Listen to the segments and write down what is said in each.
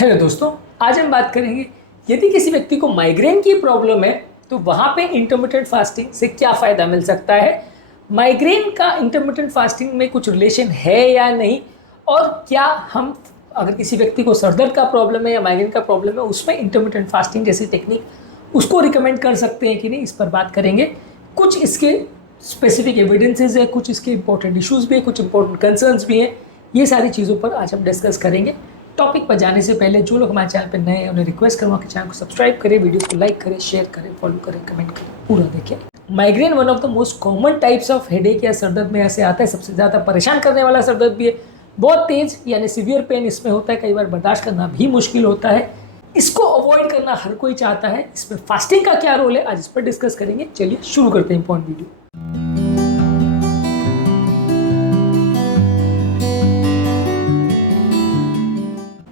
Hello दोस्तों, आज हम बात करेंगे यदि किसी व्यक्ति को माइग्रेन की प्रॉब्लम है तो वहाँ पे इंटरमिटेंट फास्टिंग से क्या फ़ायदा मिल सकता है। माइग्रेन का इंटरमिटेंट फास्टिंग में कुछ रिलेशन है या नहीं, और क्या हम अगर किसी व्यक्ति को सर दर्द का प्रॉब्लम है या माइग्रेन का प्रॉब्लम है उसमें इंटरमिटेंट फास्टिंग जैसी टेक्निक उसको रिकमेंड कर सकते हैं कि नहीं, इस पर बात करेंगे। कुछ इसके स्पेसिफिक एविडेंसेस है, कुछ इसके इंपॉर्टेंट इश्यूज भी है, कुछ इंपॉर्टेंट कंसर्न्स भी हैं। ये सारी चीज़ों पर आज हम डिस्कस करेंगे। टॉपिक पर जाने से पहले जो लोग हमारे चैनल पर नए हैं उन्हें रिक्वेस्ट करूँगा कि चैनल को सब्सक्राइब करें, वीडियो को लाइक करें, शेयर करें, फॉलो करें, कमेंट करें, पूरा देखें। Migraine one of the most common types of headache या सरदर्द में ऐसे आता है। सबसे ज़्यादा परेशान करने वाला सरदर्द भी है। बहुत तेज यानी सीवियर पेन इसमें होता है, कई बार बर्दाश्त करना भी मुश्किल होता है। इसको अवॉइड करना हर कोई चाहता है। इसमें फास्टिंग का क्या रोल है, आज इस पर डिस्कस करेंगे। चलिए शुरू करते हैं इंपॉर्टेंट वीडियो।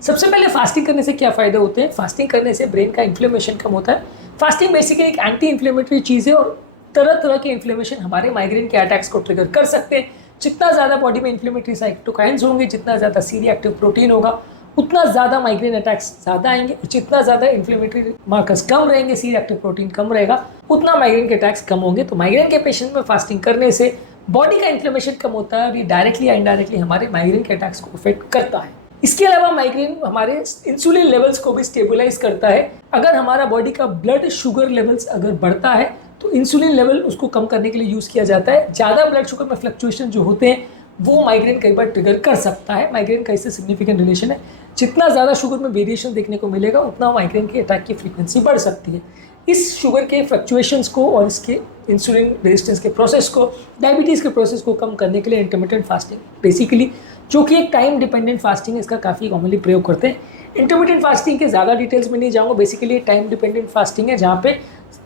सबसे पहले फास्टिंग करने से क्या फ़ायदे होते हैं। फास्टिंग करने से ब्रेन का इन्फ्लेमेशन कम होता है। फास्टिंग बेसिकली एक एंटी इन्फ्लेमेटरी चीज़ है और तरह तरह के इन्फ्लेमेशन हमारे माइग्रेन के अटैक्स को ट्रिगर कर सकते हैं। जितना ज़्यादा बॉडी में इन्फ्लेमेटरी साइटोकाइन्स होंगे, जितना ज़्यादा सी रिएक्टिव प्रोटीन होगा, उतना ज़्यादा माइग्रेन अटैक्स ज़्यादा आएंगे। और जितना ज़्यादा इन्फ्लेमेटरी मार्कर्स कम रहेंगे, सी रिएक्टिव प्रोटीन कम रहेगा, उतना माइग्रेन के अटैक्स कम होंगे। तो माइग्रेन के पेशेंट में फास्टिंग करने से बॉडी का इन्फ्लेमेशन कम होता है और ये डायरेक्टली या इनडायरेक्टली हमारे माइग्रेन के अटैक्स को अफेक्ट करता है। इसके अलावा माइग्रेन हमारे इंसुलिन लेवल्स को भी स्टेबलाइज करता है। अगर हमारा बॉडी का ब्लड शुगर लेवल्स अगर बढ़ता है तो इंसुलिन लेवल उसको कम करने के लिए यूज़ किया जाता है। ज़्यादा ब्लड शुगर में फ्लक्चुएशन जो होते हैं वो माइग्रेन कई बार ट्रिगर कर सकता है। माइग्रेन का इससे सिग्निफिकेंट रिलेशन है। जितना ज़्यादा शुगर में वेरिएशन देखने को मिलेगा उतना माइग्रेन के अटैक की फ्रीक्वेंसी बढ़ सकती है। इस शुगर के फ्लक्चुएशंस को और इसके इंसुलिन रेजिस्टेंस के प्रोसेस को, डायबिटीज़ के प्रोसेस को कम करने के लिए इंटरमिटेंट फास्टिंग बेसिकली, जो कि एक टाइम डिपेंडेंट फास्टिंग है, इसका काफ़ी कॉमनली प्रयोग करते हैं। इंटरमिटेंट फास्टिंग के ज़्यादा डिटेल्स में नहीं जाऊँगा। बेसिकली टाइम डिपेंडेंट फास्टिंग है जहाँ पे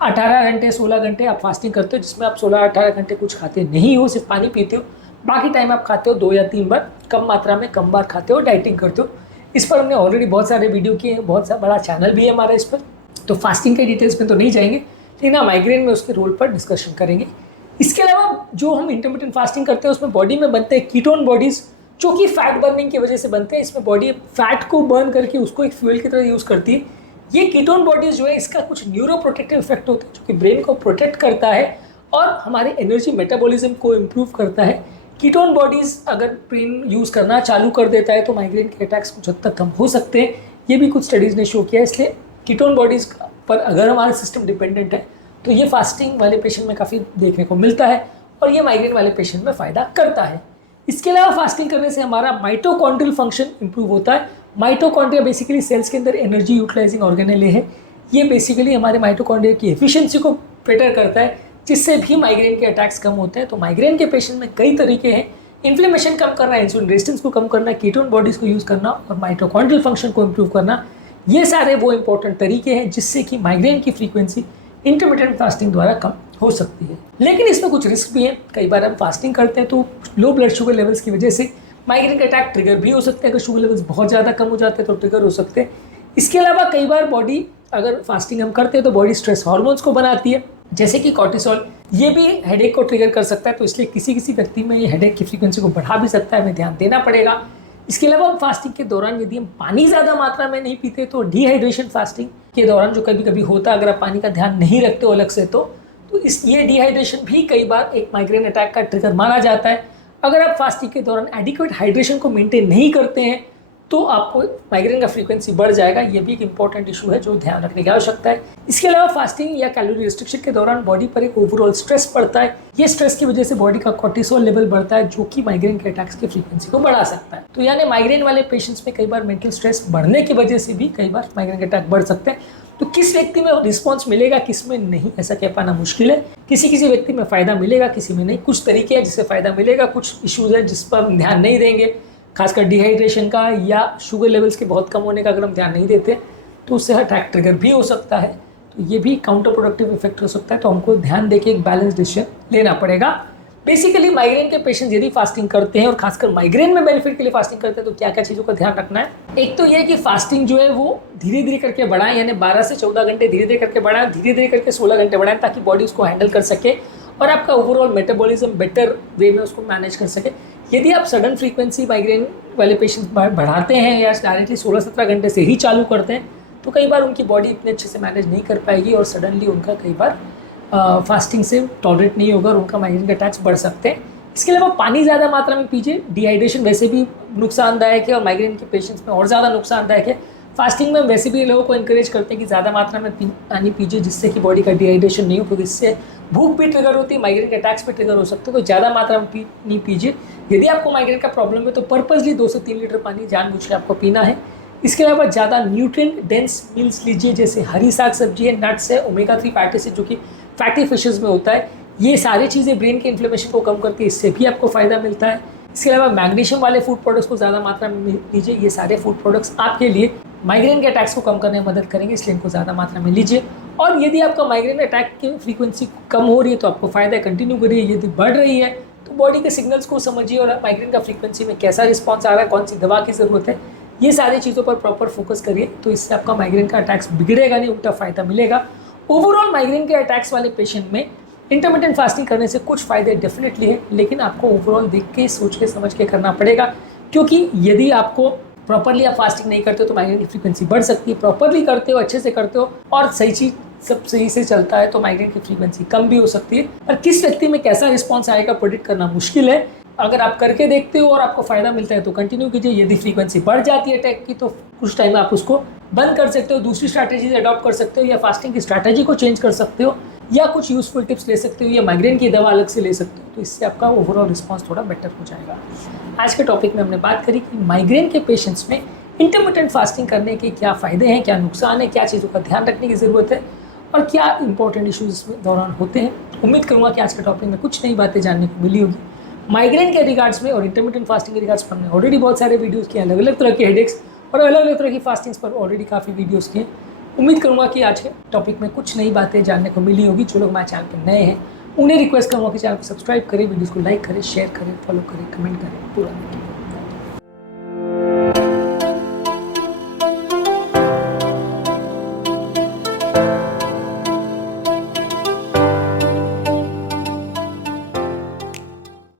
18 घंटे 16 घंटे आप फास्टिंग करते हो, जिसमें आप 16-18 घंटे कुछ खाते नहीं हो, सिर्फ पानी पीते हो। बाकी टाइम आप खाते हो 2 या 3 बार, कम मात्रा में कम बार खाते हो, डाइटिंग करते हो। इस पर हमने ऑलरेडी बहुत सारे वीडियो किए हैं, बहुत सा बड़ा चैनल भी है हमारा इस पर, तो फास्टिंग के डिटेल्स में तो नहीं जाएंगे, लेकिन हाँ माइग्रेन में उसके रोल पर डिस्कशन करेंगे। इसके अलावा जो हम इंटरमिटेंट फास्टिंग करते हैं उसमें बॉडी में बनते हैं कीटोन बॉडीज़, जो कि फैट बर्निंग की वजह से बनते हैं। इसमें बॉडी फैट को बर्न करके उसको एक फ्यूल की तरह यूज़ करती है। ये कीटोन बॉडीज़ जो है इसका कुछ न्यूरो प्रोटेक्टिव इफेक्ट होता है, जो कि ब्रेन को प्रोटेक्ट करता है और हमारे एनर्जी मेटाबॉलिज्म को इम्प्रूव करता है। कीटोन बॉडीज़ अगर ब्रेन यूज़ करना चालू कर देता है तो माइग्रेन के अटैक्स कुछ हद तक कम हो सकते हैं। ये भी कुछ स्टडीज़ ने शो किया है। इसलिए कीटोन बॉडीज़ पर अगर हमारा सिस्टम डिपेंडेंट है तो ये फास्टिंग वाले पेशेंट में काफ़ी देखने को मिलता है और ये माइग्रेन वाले पेशेंट में फ़ायदा करता है। इसके अलावा फास्टिंग करने से हमारा माइटोकॉन्ड्रियल फंक्शन इंप्रूव होता है। माइटोकॉन्ड्रिया बेसिकली सेल्स के अंदर एनर्जी यूटिलाइजिंग ऑर्गेनेल है। ये बेसिकली हमारे माइटोकॉन्ड्रिया की एफिशिएंसी को बेटर करता है, जिससे भी माइग्रेन के अटैक्स कम होते हैं। तो माइग्रेन के पेशेंट में कई तरीके हैं। इन्फ्लेमेशन कम करना, इंसुलिन रेजिस्टेंस को कम करना, कीटोन बॉडीज़ को यूज़ करना और माइटोकॉन्ड्रियल फंक्शन को इम्प्रूव करना, ये सारे वो इंपॉर्टेंट तरीके हैं जिससे कि माइग्रेन की फ्रीक्वेंसी इंटरमिटेंट फास्टिंग द्वारा कम हो सकती है। लेकिन इसमें कुछ रिस्क भी है। कई बार हम फास्टिंग करते हैं तो लो ब्लड शुगर लेवल्स की वजह से माइग्रेन का अटैक ट्रिगर भी हो सकता है। अगर शुगर लेवल्स बहुत ज़्यादा कम हो जाते हैं तो ट्रिगर हो सकते हैं। इसके अलावा कई बार बॉडी, अगर फास्टिंग हम करते हैं तो बॉडी स्ट्रेस हार्मोन्स को बनाती है, जैसे कि कॉर्टिसोल। ये भी हेडेक को ट्रिगर कर सकता है। तो इसलिए किसी किसी व्यक्ति में ये हेडेक की फ्रीक्वेंसी को बढ़ा भी सकता है, हमें ध्यान देना पड़ेगा। इसके अलावा हम फास्टिंग के दौरान यदि हम पानी ज़्यादा मात्रा में नहीं पीते तो डिहाइड्रेशन फास्टिंग के दौरान जो कभी कभी होता है, अगर आप पानी का ध्यान नहीं रखते हो अलग से तो ये डिहाइड्रेशन भी कई बार एक माइग्रेन अटैक का ट्रिगर माना जाता है। अगर आप फास्टिंग के दौरान एडिक्वेट हाइड्रेशन को मेंटेन नहीं करते हैं तो आपको माइग्रेन का फ्रीक्वेंसी बढ़ जाएगा। ये भी एक इंपॉर्टेंट इशू है जो ध्यान रखने की आवश्यकता है। इसके अलावा फास्टिंग या कैलोरी रिस्ट्रिक्शन के दौरान बॉडी पर एक ओवरऑल स्ट्रेस पड़ता है। ये स्ट्रेस की वजह से बॉडी का कॉर्टिसोल लेवल बढ़ता है, जो कि माइग्रेन के अटैक्स की फ्रीक्वेंसी को बढ़ा सकता है। तो यानी माइग्रेन वाले पेशेंट्स में कई बार मेंटल स्ट्रेस बढ़ने की वजह से भी कई बार माइग्रेन के अटैक बढ़ सकते हैं। तो किस व्यक्ति में रिस्पॉन्स मिलेगा, किस में नहीं, ऐसा कह पाना मुश्किल है। किसी किसी व्यक्ति में फ़ायदा मिलेगा, किसी में नहीं। कुछ तरीके हैं जिससे फ़ायदा मिलेगा, कुछ इश्यूज़ हैं जिस पर हम ध्यान नहीं देंगे, खासकर डिहाइड्रेशन का या शुगर लेवल्स के बहुत कम होने का अगर हम ध्यान नहीं देते तो उससे अटैक ट्रिगर भी हो सकता है। तो ये भी काउंटर प्रोडक्टिव इफेक्ट हो सकता है। तो हमको ध्यान देके एक बैलेंस डिसीजन लेना पड़ेगा। बेसिकली माइग्रेन के पेशेंट यदि फास्टिंग करते हैं और खासकर माइग्रेन में बेनिफिट के लिए फास्टिंग करते हैं तो क्या क्या चीज़ों का ध्यान रखना है। एक तो ये कि फास्टिंग जो है वो धीरे धीरे करके बढ़ाएं, यानी 12 से 14 घंटे धीरे धीरे करके बढ़ाएं, धीरे धीरे करके 16 घंटे बढ़ाएं, ताकि बॉडी उसको हैंडल कर सके और आपका ओवरऑल मेटाबॉलिज्म बेटर वे में उसको मैनेज कर सके। यदि आप सडन फ्रीक्वेंसी माइग्रेन वाले पेशेंट्स बढ़ाते हैं या डायरेक्टली 16-17 घंटे से ही चालू करते हैं तो कई बार उनकी बॉडी इतने अच्छे से मैनेज नहीं कर पाएगी और सडनली उनका कई बार फास्टिंग से टॉलरेट नहीं होगा और उनका माइग्रेन के अटैक्स बढ़ सकते हैं। इसके अलावा पानी ज़्यादा मात्रा में पीजिए। डिहाइड्रेशन वैसे भी नुकसानदायक है और माइग्रेन के पेशेंट्स में और ज़्यादा नुकसानदायक है। फास्टिंग में वैसे भी लोगों को इंकरेज करते हैं कि ज़्यादा मात्रा में पानी पीजिए जिससे कि बॉडी का डिहाइड्रेशन नहीं हो, क्योंकि इससे भूख भी ट्रिगर होती है, माइग्रेन के अटैक्स भी ट्रिगर हो सकते हैं। तो ज़्यादा मात्रा में नहीं पीजिए। यदि आपको माइग्रेन का प्रॉब्लम है तो पर्पजली 2 से 3 लीटर पानी जानबूझ के आपको पीना है। इसके अलावा ज़्यादा न्यूट्रिएंट डेंस मील्स लीजिए, जैसे हरी साग सब्जी है, नट्स है, ओमेगा 3 फैटी एसिड जो कि फैटी फिशेस में होता है। ये सारी चीज़ें ब्रेन के इन्फ्लेमेशन को कम करती है, इससे भी आपको फ़ायदा मिलता है। इसके अलावा मैग्नीशियम वाले फूड प्रोडक्ट्स को ज़्यादा मात्रा में लीजिए। ये सारे फूड प्रोडक्ट्स आपके लिए माइग्रेन के अटैक्स को कम करने में मदद करेंगे, इसलिए इनको ज़्यादा मात्रा में लीजिए। और यदि आपका माइग्रेन अटैक की फ्रीक्वेंसी कम हो रही है तो आपको फ़ायदा है, कंटिन्यू करिए। यदि बढ़ रही है तो बॉडी के सिग्नल्स को समझिए और माइग्रेन का फ्रीक्वेंसी में कैसा रिस्पॉन्स आ रहा है, कौन सी दवा की ज़रूरत है, ये सारी चीज़ों पर प्रॉपर फोकस करिए। तो इससे आपका माइग्रेन का अटैक्स बिगड़ेगा नहीं, उल्टा फ़ायदा मिलेगा। ओवरऑल माइग्रेन के अटैक्स वाले पेशेंट में इंटरमिटेंट फास्टिंग करने से कुछ फ़ायदे डेफिनेटली हैं, लेकिन आपको ओवरऑल देख के सोच के समझ के करना पड़ेगा, क्योंकि यदि आपको प्रॉपरली आप फास्टिंग नहीं करते हो तो माइग्रेन की फ्रीक्वेंसी बढ़ सकती है। प्रॉपरली करते हो, अच्छे से करते हो और सही चीज़ सब सही से चलता है तो माइग्रेन की फ्रीक्वेंसी कम भी हो सकती है। और किस व्यक्ति में कैसा रिस्पॉन्स आएगा प्रेडिक्ट करना मुश्किल है। अगर आप करके देखते हो और आपको फ़ायदा मिलता है तो कंटिन्यू कीजिए। यदि फ्रीक्वेंसी बढ़ जाती है अटैक की तो कुछ टाइम आप उसको बंद कर सकते हो, दूसरी स्ट्रैटेजी अडॉप्ट कर सकते हो, या फास्टिंग की स्ट्रैटेजी को चेंज कर सकते हो, या कुछ यूजफुल टिप्स ले सकते हो, या माइग्रेन की दवा अलग से ले सकते हो। तो इससे आपका ओवरऑल रिस्पॉन्स थोड़ा बेटर हो जाएगा। आज के टॉपिक में हमने बात करी कि माइग्रेन के पेशेंट्स में इंटरमिटेंट फास्टिंग करने के क्या फ़ायदे हैं, क्या नुकसान है, क्या चीज़ों का ध्यान रखने की ज़रूरत है और क्या इंपॉर्टेंट इशूज़ इसमें दौरान होते हैं। उम्मीद करूँगा कि आज के टॉपिक में कुछ नई बातें जानने को मिली होगी। माइग्रेन के रिगार्ड्स में और इंटरमिटेंट फास्टिंग के रिगार्ड्स पर हमने ऑलरेडी बहुत सारे वीडियोज़ किए, अलग अलग तरह के हेडेक्स और अलग अलग तरह की फास्टिंग्स पर ऑलरेडी काफ़ी वीडियोज़ किए। उम्मीद करूँगा कि आज के टॉपिक में कुछ नई बातें जानने को मिली होगी। जो लोग हमारे चैनल पर नए हैं उन्हें रिक्वेस्ट करूँगा कि चैनल को सब्सक्राइब करें, वीडियोज़ को लाइक करें, शेयर करें, फॉलो करें, कमेंट करें, पूरा